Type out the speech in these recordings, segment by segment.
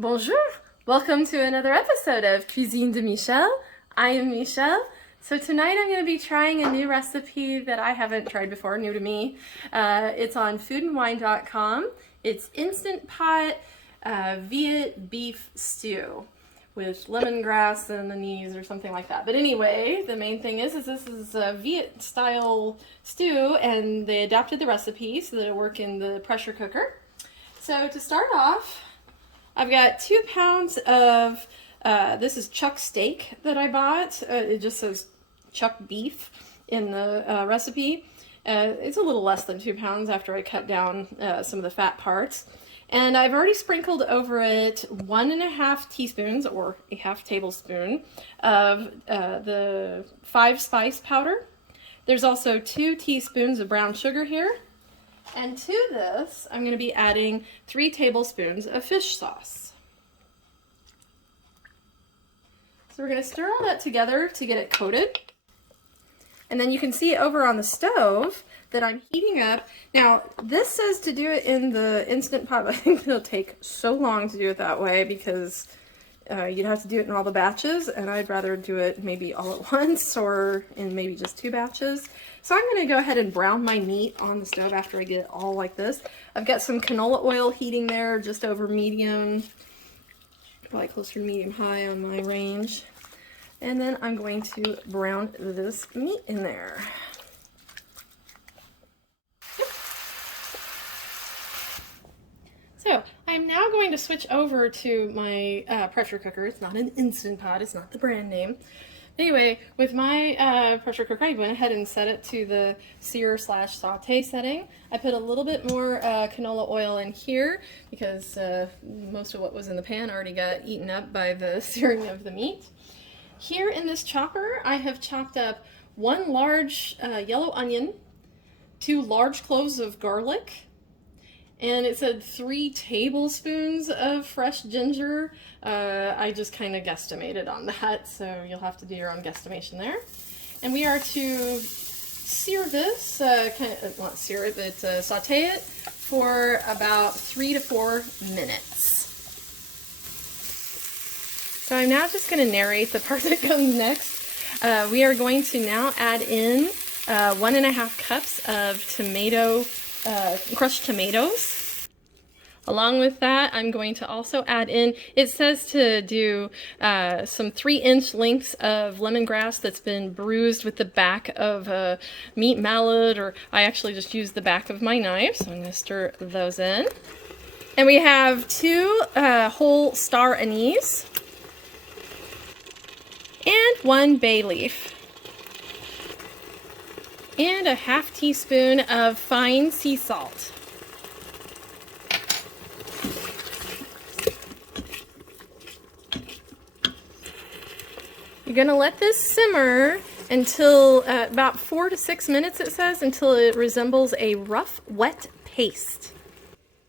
Bonjour! Welcome to another episode of Cuisine de Michel. I am Michel. So tonight I'm going to be trying a new recipe that I haven't tried before, new to me. It's on foodandwine.com. It's Instant Pot Viet beef stew with lemongrass and the knees or something like that. But anyway, the main thing is this is a Viet style stew, and they adapted the recipe so that it'll work in the pressure cooker. So to start off, I've got 2 pounds of, this is chuck steak that I bought. It just says chuck beef in the recipe. It's a little less than 2 pounds after I cut down some of the fat parts. And I've already sprinkled over it 1.5 teaspoons or a half tablespoon of the 5-spice powder. There's also 2 teaspoons of brown sugar here. And to this, I'm going to be adding 3 tablespoons of fish sauce. So we're going to stir all that together to get it coated. And then you can see over on the stove that I'm heating up. Now, this says to do it in the Instant Pot, but I think it'll take so long to do it that way because you'd have to do it in all the batches, and I'd rather do it maybe all at once or in maybe just 2 batches. So I'm going to go ahead and brown my meat on the stove after I get it all like this. I've got some canola oil heating there just over medium, probably closer to medium high on my range. And then I'm going to brown this meat in there. So I'm now going to switch over to my pressure cooker. It's not an Instant Pot, it's not the brand name. Anyway, with my pressure cooker, I went ahead and set it to the sear/saute setting. I put a little bit more canola oil in here because most of what was in the pan already got eaten up by the searing of the meat. Here in this chopper, I have chopped up 1 large yellow onion, 2 large cloves of garlic, and it said 3 tablespoons of fresh ginger. I just kind of guesstimated on that, so you'll have to do your own guesstimation there. And we are to sear this, not sear it, but saute it for about 3 to 4 minutes. So I'm now just going to narrate the part that comes next. We are going to now add in 1.5 cups of crushed tomatoes. Along with that, I'm going to also add in, it says to do some 3-inch lengths of lemongrass that's been bruised with the back of a meat mallet, or I actually just used the back of my knife, so I'm going to stir those in. And we have 2 whole star anise and 1 bay leaf. And a half teaspoon of fine sea salt. You're going to let this simmer until about 4 to 6 minutes, it says, until it resembles a rough, wet paste.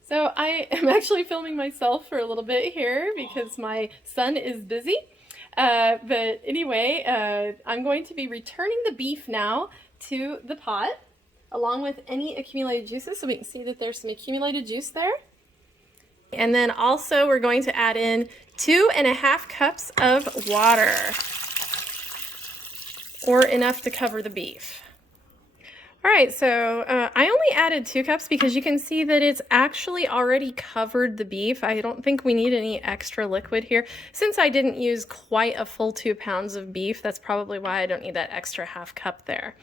So I am actually filming myself for a little bit here because my son is busy. But anyway, I'm going to be returning the beef now to the pot, along with any accumulated juices, so we can see that there's some accumulated juice there. And then also we're going to add in 2.5 cups of water, or enough to cover the beef. All right, so I only added 2 cups because you can see that it's actually already covered the beef. I don't think we need any extra liquid here. Since I didn't use quite a full 2 pounds of beef, that's probably why I don't need that extra half cup there.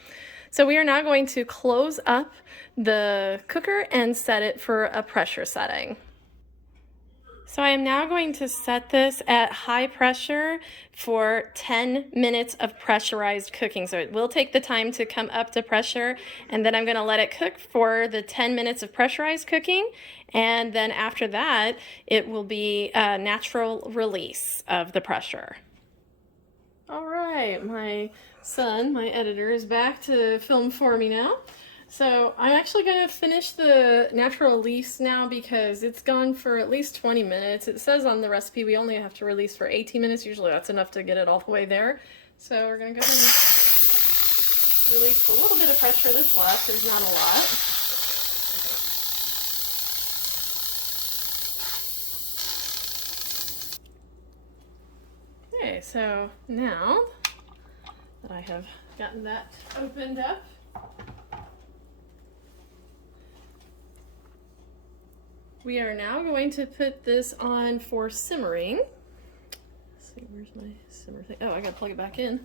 So we are now going to close up the cooker and set it for a pressure setting. So I am now going to set this at high pressure for 10 minutes of pressurized cooking. So it will take the time to come up to pressure, and then I'm going to let it cook for the 10 minutes of pressurized cooking, and then after that it will be a natural release of the pressure. All right, my son, my editor, is back to film for me now. So I'm actually going to finish the natural release now because it's gone for at least 20 minutes. It says on the recipe we only have to release for 18 minutes. Usually that's enough to get it all the way there. So we're going to go ahead and release a little bit of pressure that's left. There's not a lot. Okay, so now that I have gotten that opened up, we are now going to put this on for simmering. Let's see, where's my simmer thing? Oh, I gotta plug it back in.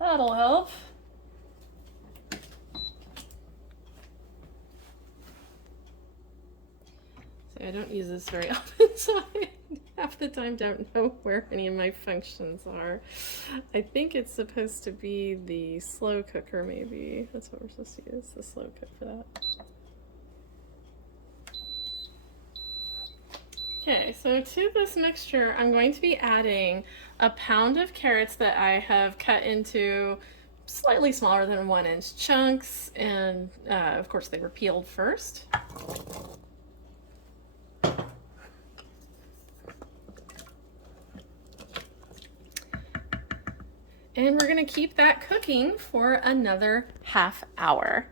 That'll help. See, I don't use this very often, so I half the time don't know where any of my functions are. I think it's supposed to be the slow cooker, maybe. That's what we're supposed to use, the slow cook for that. Okay, so to this mixture, I'm going to be adding a pound of carrots that I have cut into slightly smaller than 1-inch chunks, and of course they were peeled first. And we're gonna keep that cooking for another half hour.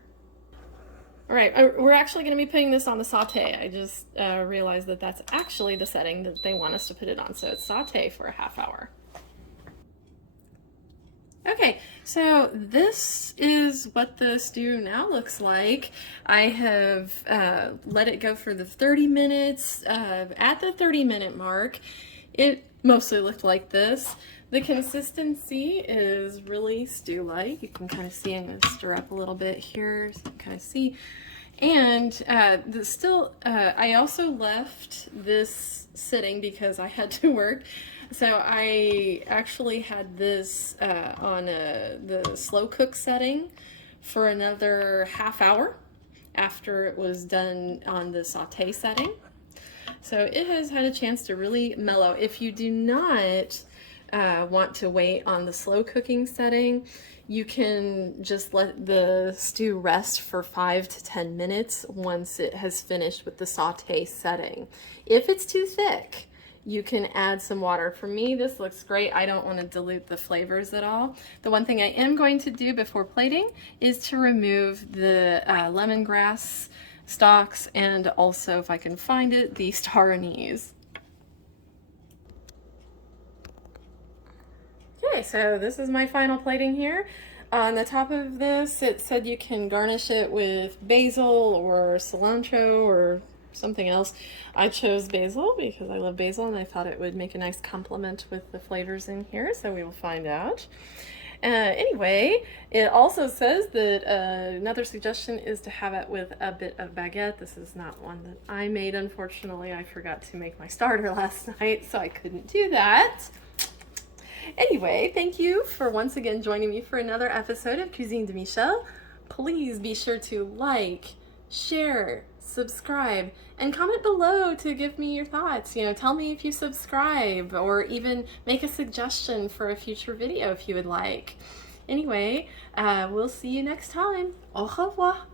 All right, we're actually gonna be putting this on the saute. I just realized that that's actually the setting that they want us to put it on. So it's saute for a half hour. Okay, so this is what the stew now looks like. I have let it go for the 30 minutes. At the 30-minute mark, it mostly looked like this. The consistency is really stew-like. You can kind of see, I'm going to stir up a little bit here so you can kind of see. And I also left this sitting because I had to work. So I actually had this on the slow cook setting for another half hour after it was done on the saute setting. So it has had a chance to really mellow. If you do not want to wait on the slow cooking setting, you can just let the stew rest for 5 to 10 minutes once it has finished with the saute setting. If it's too thick, you can add some water. For me, this looks great. I don't want to dilute the flavors at all. The one thing I am going to do before plating is to remove the lemongrass stalks and also, if I can find it, the star anise. Okay, so this is my final plating here. On the top of this, it said you can garnish it with basil or cilantro or something else. I chose basil because I love basil and I thought it would make a nice complement with the flavors in here, so we will find out. Anyway, it also says that another suggestion is to have it with a bit of baguette. This is not one that I made, unfortunately. I forgot to make my starter last night, so I couldn't do that. Anyway, thank you for once again joining me for another episode of Cuisine de Michel. Please be sure to like, share, subscribe, and comment below to give me your thoughts. You know, tell me if you subscribe or even make a suggestion for a future video if you would like. Anyway, we'll see you next time. Au revoir.